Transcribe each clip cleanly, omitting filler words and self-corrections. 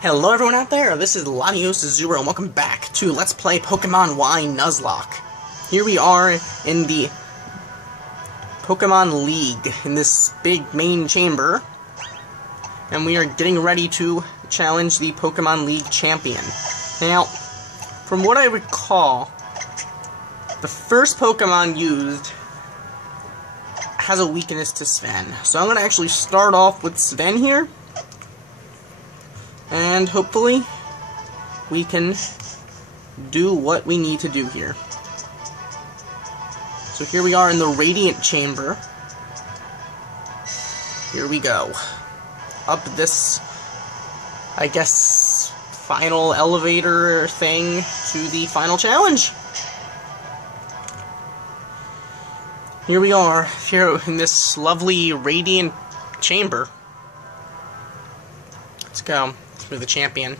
Hello everyone out there, this is Latios0 and welcome back to Let's Play Pokemon Y Nuzlocke. Here we are in the Pokemon League, in this big main chamber, and we are getting ready to challenge the Pokemon League champion. Now, from what I recall, the first Pokemon used has a weakness to Sven, so I'm going to actually start off with Sven here. And hopefully, we can do what we need to do here. So here we are in the Radiant Chamber. Here we go. Up this, I guess, final elevator thing to the final challenge. Here we are, here in this lovely Radiant Chamber. Let's go. The champion.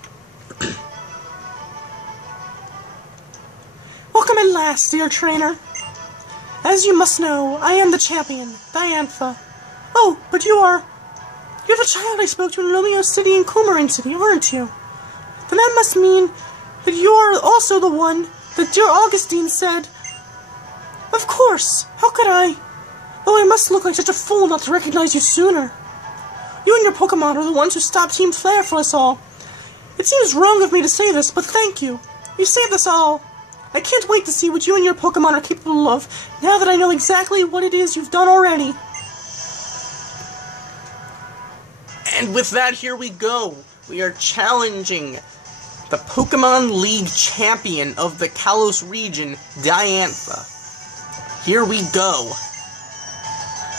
Welcome at last, dear trainer. As you must know, I am the champion, Diantha. Oh, but you're the child I spoke to in Romeo City and Coumarin City, aren't you? Then that must mean that you're also the one that dear Augustine said. Of course, how could I? Though I must look like such a fool not to recognize you sooner. You and your Pokemon are the ones who stopped Team Flare for us all. It seems wrong of me to say this, but thank you. You saved us all. I can't wait to see what you and your Pokemon are capable of, now that I know exactly what it is you've done already. And with that, here we go. We are challenging the Pokemon League champion of the Kalos region, Diantha. Here we go.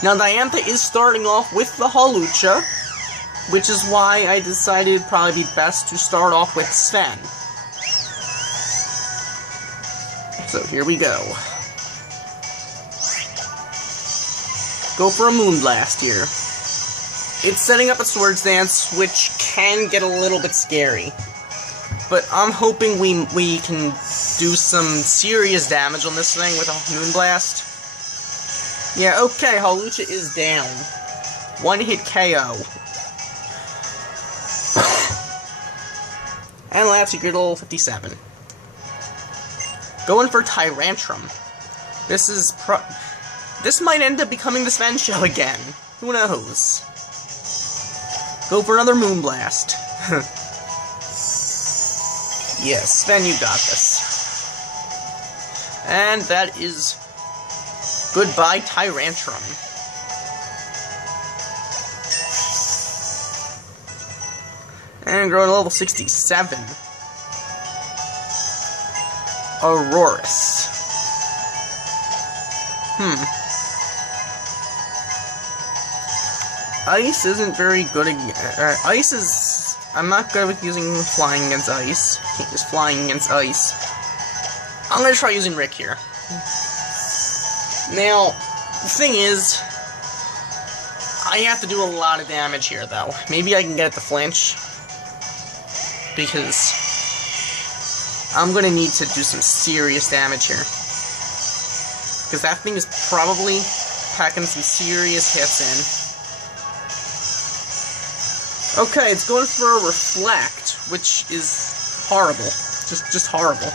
Now, Diantha is starting off with the Hawlucha, which is why I decided it'd probably be best to start off with Sven. So, here we go. Go for a Moonblast here. It's setting up a Swords Dance, which can get a little bit scary. But I'm hoping we can do some serious damage on this thing with a Moonblast. Yeah, okay, Hawlucha is down. One hit KO. And Lapsy Griddle 57. Going for Tyrantrum. This might end up becoming the Sven show again. Who knows? Go for another Moonblast. Yes, Sven, you got this. And that is goodbye, Tyrantrum. And growing to level 67. Aurorus. Ice isn't very good against... Ice is... I'm not good with using flying against ice. Can't use flying against ice. I'm gonna try using Rick here. Now, the thing is, I have to do a lot of damage here, though. Maybe I can get it to flinch, because I'm going to need to do some serious damage here. Because that thing is probably packing some serious hits in. Okay, it's going for a Reflect, which is horrible. Just horrible.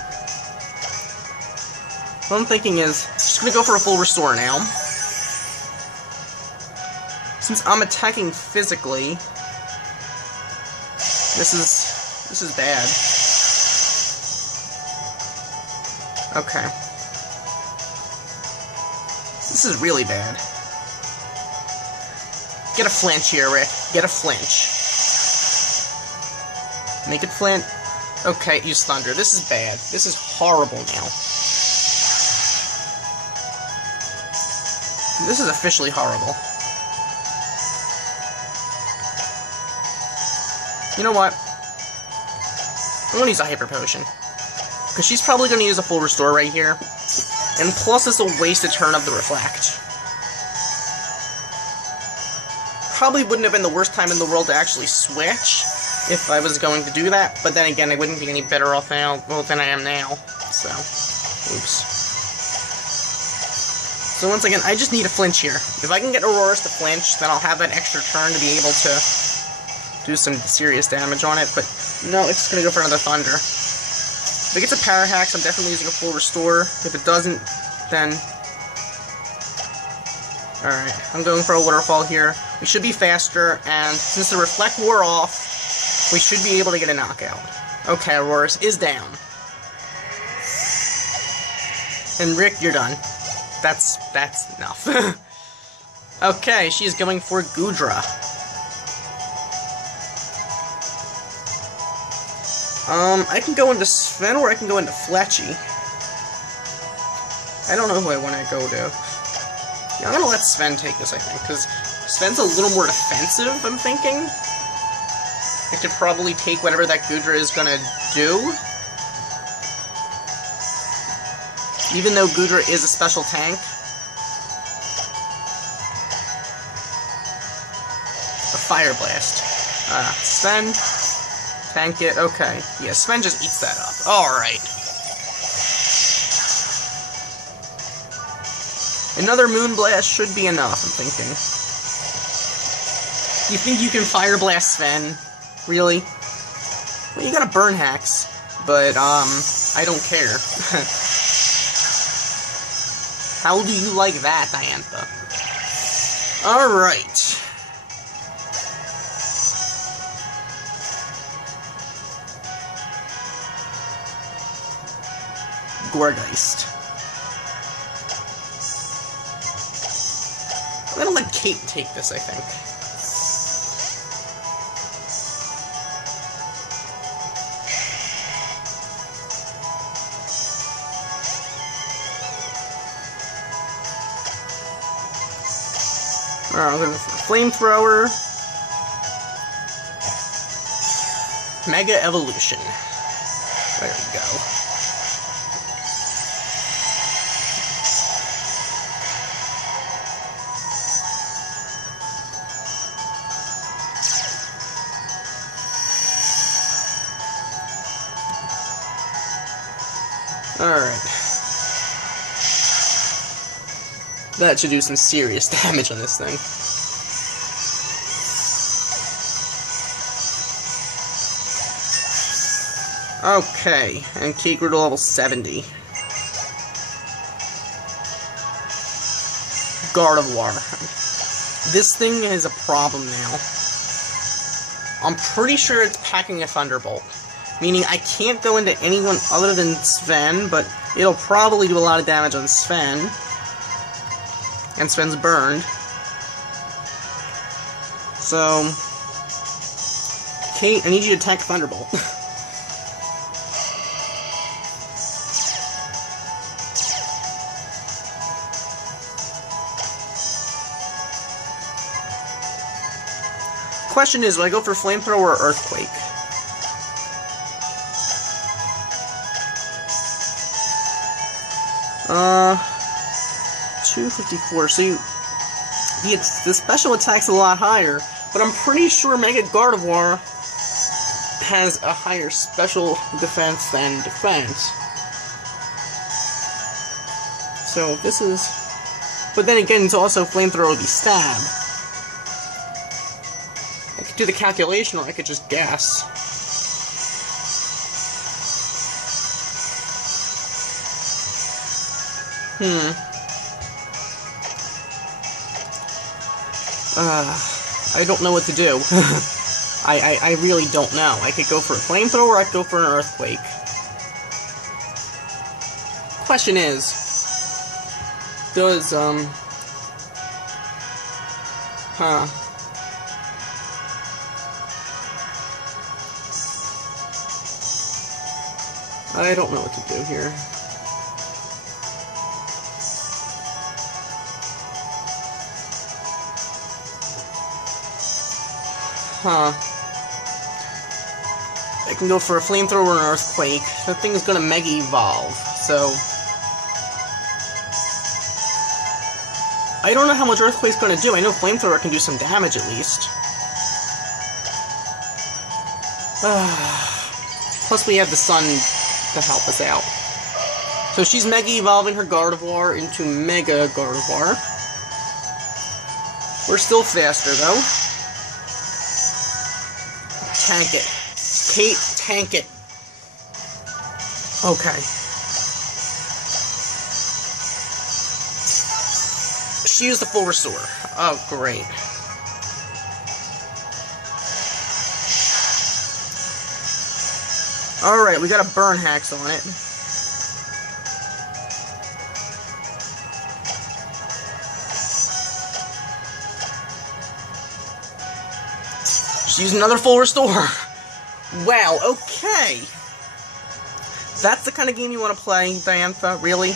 What I'm thinking is, just gonna go for a full restore now. Since I'm attacking physically, this is bad. Okay. This is really bad. Get a flinch here, Rick. Get a flinch. Make it flinch. Okay, use Thunder. This is bad. This is horrible now. This is officially horrible. You know what? I'm gonna use a Hyper Potion. Because she's probably gonna use a full restore right here. And plus this will waste a turn of the Reflect. Probably wouldn't have been the worst time in the world to actually switch. if I was going to do that, but then again, I wouldn't be any better off now, well, than I am now, so, oops. So once again, I just need a flinch here. If I can get Aurora's to flinch, then I'll have that extra turn to be able to do some serious damage on it, but no, it's going to go for another Thunder. If it gets a Parahax, I'm definitely using a full Restore. If it doesn't, then... Alright, I'm going for a Waterfall here. We should be faster, and since the Reflect wore off, we should be able to get a knockout. Okay, Aurora's is down. And Rick, you're done. That's enough. Okay, she's going for Goodra. I can go into Sven or I can go into Fletchy. I don't know who I want to go to. Yeah, I'm gonna let Sven take this, I think, because Sven's a little more defensive, I'm thinking. I could probably take whatever that Goodra is gonna do. Even though Goodra is a special tank. A Fire Blast. Sven, tank it, okay. Yeah, Sven just eats that up. Alright. Another Moon Blast should be enough, I'm thinking. You think you can Fire Blast Sven? Really? Well, you got a Burn Hacks, but, I don't care. How do you like that, Diantha? Alright. Gourgeist. I'm gonna let Kate take this, I think. Alright, I'm going for Flamethrower. Mega Evolution. There we go. Alright. That should do some serious damage on this thing. Okay, and Kate grew to level 70. Gardevoir. This thing is a problem now. I'm pretty sure it's packing a Thunderbolt. Meaning I can't go into anyone other than Sven, but it'll probably do a lot of damage on Sven. And Sven's burned. So... Kate, I need you to attack Thunderbolt. Question is, will I go for Flamethrower or Earthquake? 254, so the special attack's a lot higher, but I'm pretty sure Mega Gardevoir has a higher special defense than defense. So this is... But then again, it's also Flamethrower would be Stab. I could do the calculation, or I could just guess. I don't know what to do. I really don't know. I could go for a Flamethrower, or I could go for an Earthquake. Question is, does, I don't know what to do here. I can go for a Flamethrower or an Earthquake. That thing is gonna Mega Evolve, so... I don't know how much Earthquake's gonna do. I know Flamethrower can do some damage at least. Plus we have the sun to help us out. So she's Mega Evolving her Gardevoir into Mega Gardevoir. We're still faster, though. Tank it. Kate, tank it. Okay. She used the full restore. Oh, great. Alright, we got a burn hacks on it. She's using another full restore. Wow, okay. That's the kind of game you want to play, Diantha? Really?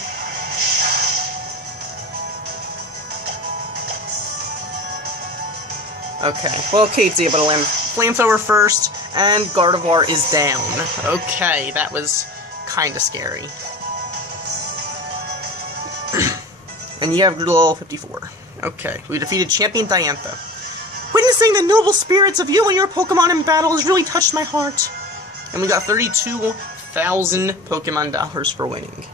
Okay, well, Kate's able to land Flamethrower first, and Gardevoir is down. Okay, that was kinda scary. And you have good level 54. Okay, we defeated Champion Diantha. Witnessing the noble spirits of you and your Pokemon in battle has really touched my heart. And we got 32,000 Pokemon dollars for winning.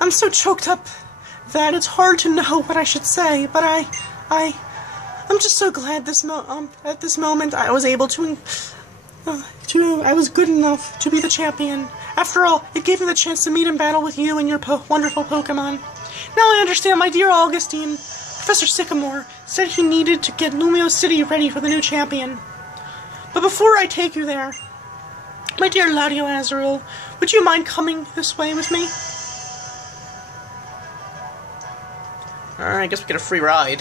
I'm so choked up that it's hard to know what I should say, but I'm just so glad at this moment I was able I was good enough to be the champion. After all, it gave me the chance to meet in battle with you and your wonderful Pokemon. Now I understand, my dear Augustine. Professor Sycamore said he needed to get Lumio City ready for the new champion. But before I take you there, my dear Ladio Azrael, would you mind coming this way with me? Alright, I guess we get a free ride.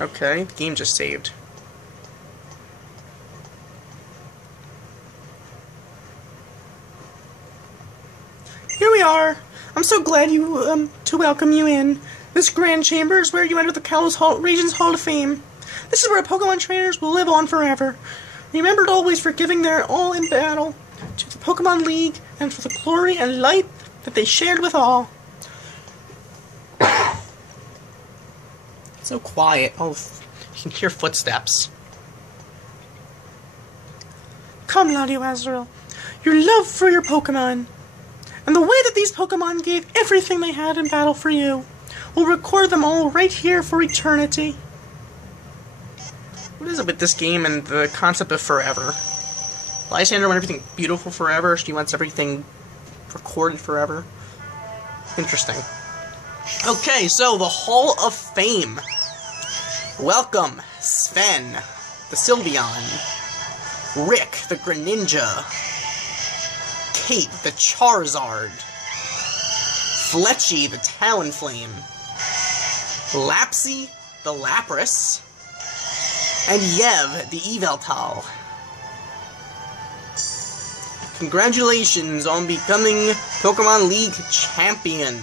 Okay, the game just saved. Here we are. I'm so glad to welcome you in. This grand chamber is where you enter the Kalos Region's Hall of Fame. This is where Pokemon trainers will live on forever, remembered always for giving their all in battle to the Pokemon League and for the glory and light that they shared with all. It's so quiet. Oh, you can hear footsteps. Come, Ladio Azrael. Your love for your Pokemon, and the way that these Pokemon gave everything they had in battle for you, will record them all right here for eternity. What is it with this game and the concept of forever? Lysander wants everything beautiful forever. She wants everything recorded forever. Interesting. Okay, so the Hall of Fame. Welcome, Sven, the Sylveon, Rick, the Greninja, Kate, the Charizard, Fletchy, the Talonflame, Lapsy, the Lapras, and Yev, the Yveltal. Congratulations on becoming Pokemon League champion.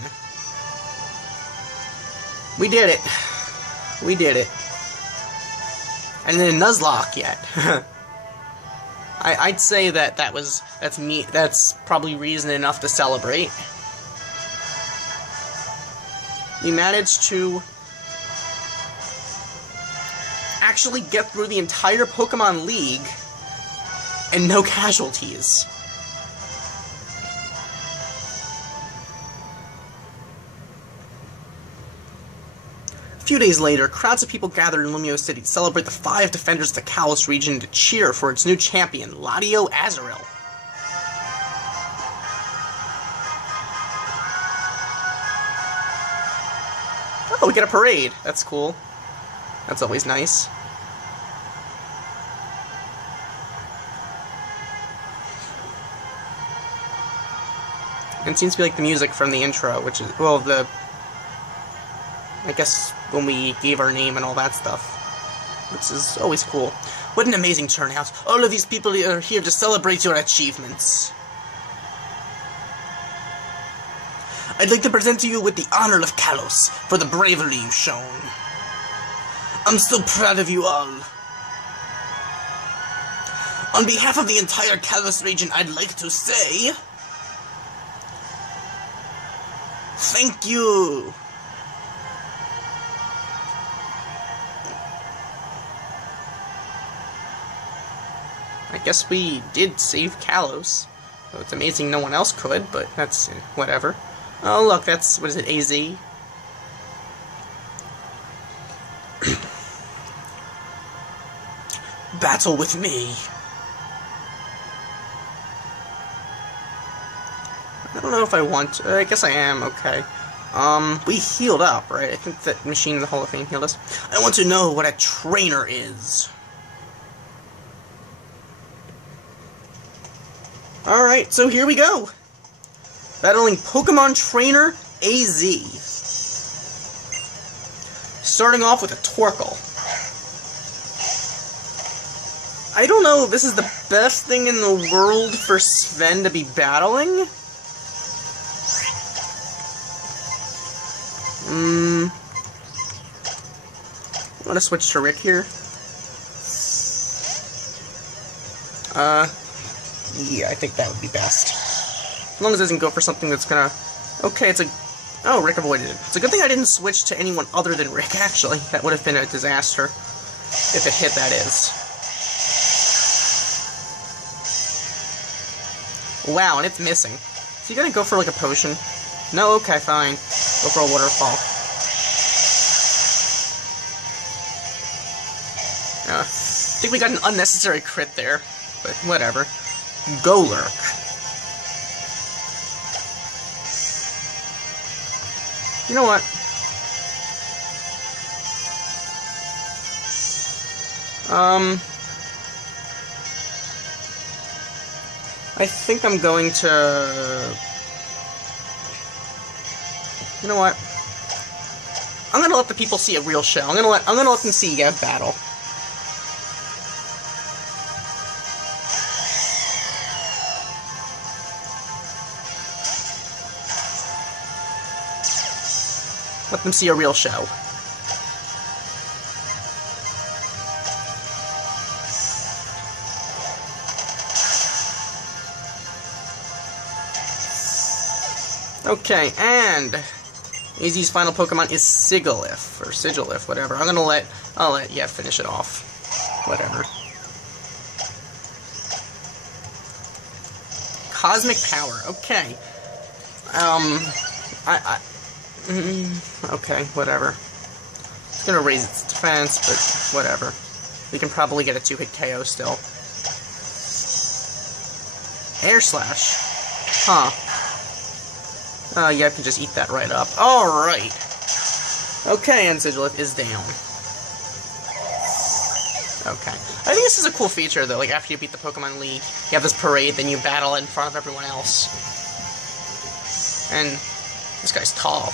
We did it. We did it. And then Nuzlocke yet. I'd say that's probably reason enough to celebrate. We managed to actually get through the entire Pokemon League and no casualties. A few days later, crowds of people gathered in Lumio City to celebrate the 5 defenders of the Kalos region and to cheer for its new champion, Ladio Azrael. Oh, we get a parade. That's cool. That's always nice. And it seems to be like the music from the intro, which is, well, I guess when we gave our name and all that stuff, which is always cool. What an amazing turnout. All of these people are here to celebrate your achievements. I'd like to present to you with the honor of Kalos for the bravery you've shown. I'm so proud of you all. On behalf of the entire Kalos region, I'd like to say... thank you! I guess we did save Kalos. Well, it's amazing no one else could, but that's whatever. Oh look, that's, what is it, AZ? Battle with me. I don't know if I want to. I guess I am, okay. We healed up, right? I think that Machine in the Hall of Fame healed us. I want to know what a trainer is. Alright, so here we go. Battling Pokemon Trainer AZ. Starting off with a Torkoal. I don't know if this is the best thing in the world for Sven to be battling. I'm gonna switch to Rick here. Yeah, I think that would be best. As long as it doesn't go for something that's gonna... Okay, it's a... Oh, Rick avoided it. It's a good thing I didn't switch to anyone other than Rick, actually. That would have been a disaster. If it hit, that is. Wow, and it's missing. So you gonna go for, like, a potion? No? Okay, fine. Go for a waterfall. I think we got an unnecessary crit there, but whatever. Golurk. You know what? I think I'm going to... You know what? I'm gonna let the people see a real show. I'm gonna let them see a battle. Let them see a real show. Okay, and AZ's final Pokemon is Sigilyph, or Sigilyph, whatever. I'll let yeah, finish it off. Whatever. Cosmic Power, okay. Okay, whatever. It's gonna raise its defense, but whatever. We can probably get a 2-hit KO still. Air Slash. Huh. Yeah, I can just eat that right up. Alright. Okay, and Sigilyph is down. Okay. I think this is a cool feature, though. Like, after you beat the Pokemon League, you have this parade, then you battle in front of everyone else. And this guy's tall.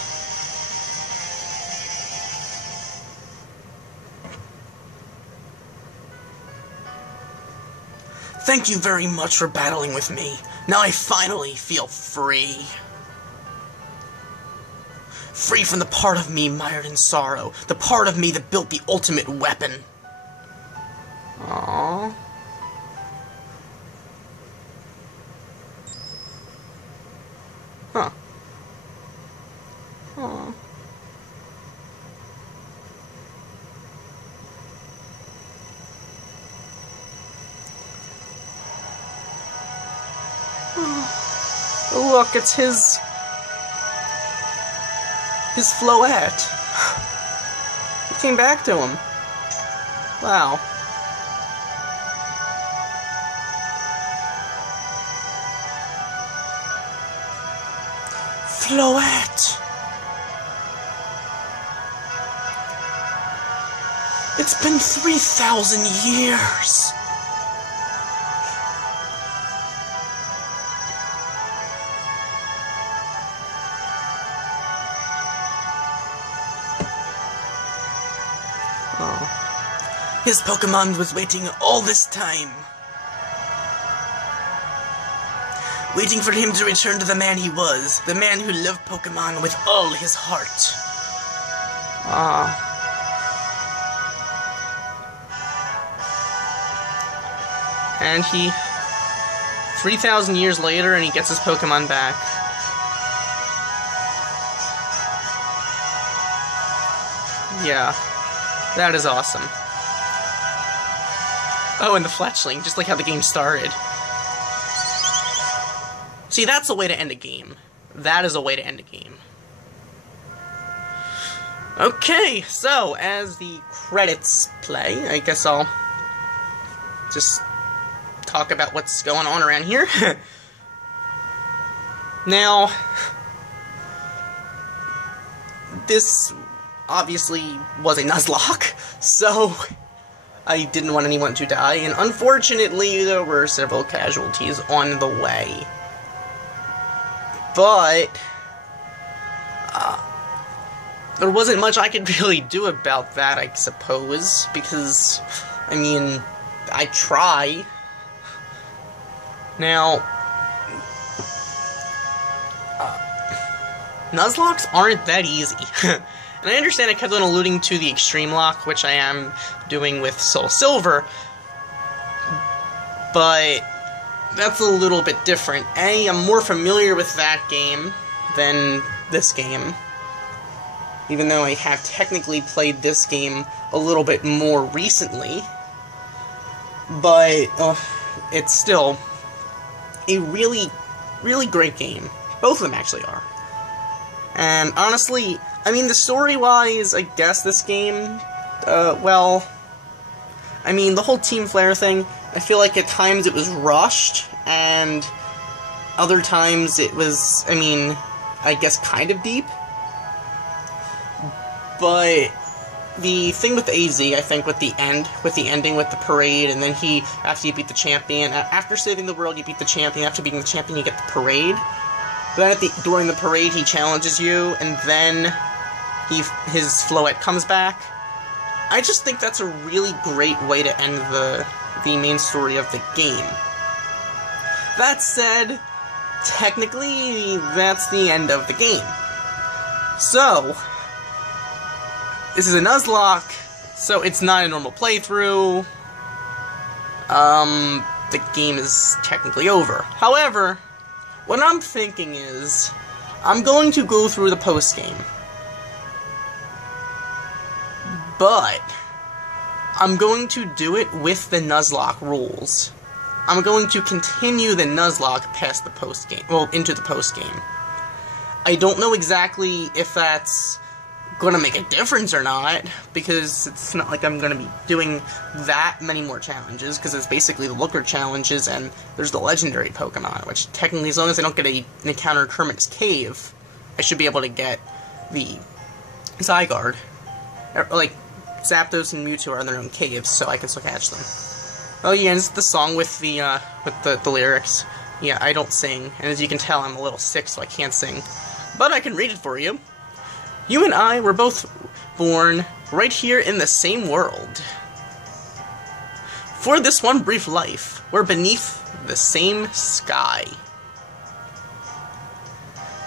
Thank you very much for battling with me. Now I finally feel free. Free from the part of me mired in sorrow. The part of me that built the ultimate weapon. Aww. Huh. Aww. Look, it's his Floette. He came back to him. Wow. Floette. It's been 3,000 years. Oh. His Pokemon was waiting all this time. waiting for him to return to the man he was, the man who loved Pokemon with all his heart. And 3,000 years later, and he gets his Pokemon back. Yeah, that is awesome. Oh, and the Fletchling, just like how the game started. See, that's a way to end a game. That is a way to end a game. Okay, so, as the credits play, I guess I'll just talk about what's going on around here. Now, this obviously was a Nuzlocke, so I didn't want anyone to die, and unfortunately there were several casualties on the way. But there wasn't much I could really do about that, I suppose, because, I mean, I try. Now, Nuzlocks aren't that easy. And I understand I kept on alluding to the Extreme Lock, which I am doing with Soul Silver, but that's a little bit different. I'm more familiar with that game than this game, even though I have technically played this game a little bit more recently, but it's still a really, really great game. Both of them actually are. And honestly, I mean, the story-wise, I guess this game, well, I mean, the whole Team Flare thing, I feel like at times it was rushed, and other times it was, I mean, I guess kind of deep. But the thing with AZ, I think, with the ending with the parade, and then after you beat the champion, after saving the world, you beat the champion, after beating the champion, you get the parade. Then during the parade, he challenges you, and then his Floette comes back. I just think that's a really great way to end the main story of the game. That said, technically, that's the end of the game. So, this is a Nuzlocke, so it's not a normal playthrough. The game is technically over. However, what I'm thinking is, I'm going to go through the post-game. But I'm going to do it with the Nuzlocke rules. I'm going to continue the Nuzlocke past the post-game, well, into the post-game. I don't know exactly if that's going to make a difference or not, because it's not like I'm going to be doing that many more challenges, because it's basically the Looker challenges, and there's the legendary Pokemon, which technically, as long as I don't get an encounter Kermit's Cave, I should be able to get the Zygarde. Like, Zapdos and Mewtwo are in their own caves, so I can still catch them. Oh yeah, and it's the song with the lyrics. Yeah, I don't sing, and as you can tell, I'm a little sick, so I can't sing. But I can read it for you. You and I were both born right here in the same world. For this one brief life, we're beneath the same sky.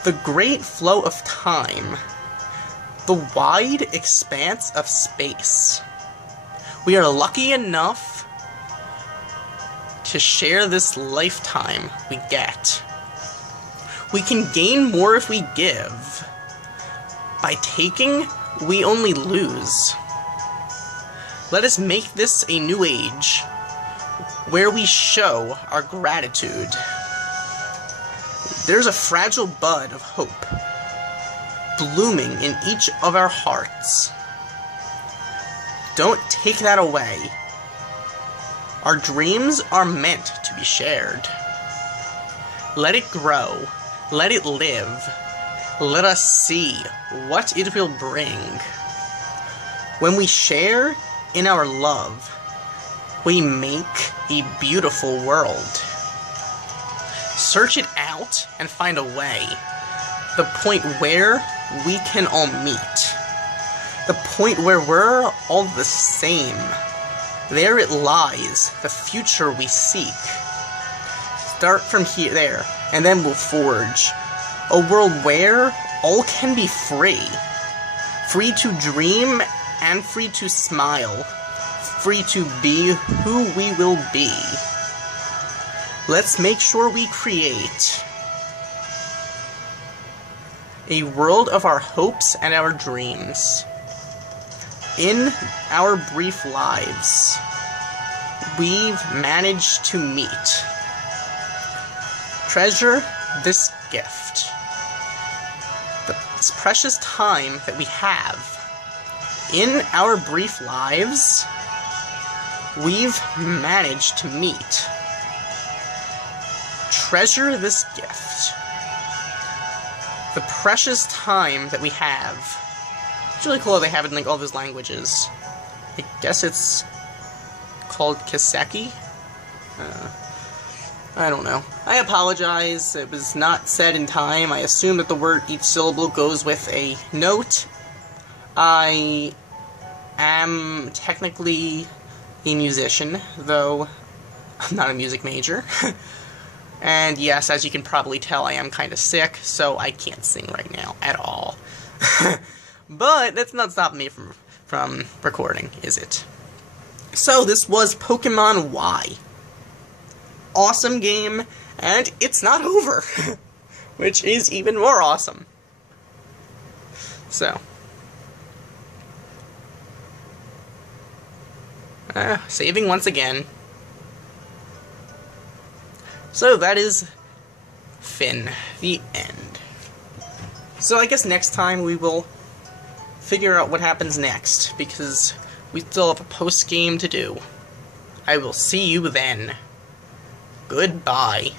The great flow of time. The wide expanse of space. We are lucky enough to share this lifetime we get. We can gain more if we give. By taking, we only lose. Let us make this a new age, where we show our gratitude. There's a fragile bud of hope blooming in each of our hearts. Don't take that away. Our dreams are meant to be shared. Let it grow. Let it live. Let us see what it will bring. When we share in our love, we make a beautiful world. Search it out and find a way. The point where we can all meet. The point where we're all the same. There it lies, the future we seek. start from there, and then we'll forge a world where all can be free. Free to dream and free to smile. Free to be who we will be. Let's make sure we create a world of our hopes and our dreams. In our brief lives, we've managed to meet. Treasure this gift. This precious time that we have. In our brief lives, we've managed to meet. Treasure this gift. The precious time that we have. It's really cool how they have it in like all those languages. I guess it's called Kiseki? I don't know. I apologize. It was not said in time. I assume that the word, each syllable goes with a note. I am technically a musician, though I'm not a music major. And yes, as you can probably tell, I am kind of sick, so I can't sing right now at all. But that's not stopping me from recording, is it? So this was Pokemon Y. Awesome game, and it's not over, which is even more awesome. So, saving once again. So that is Finn, the end. So I guess next time we will figure out what happens next, because we still have a post-game to do. I will see you then. Goodbye.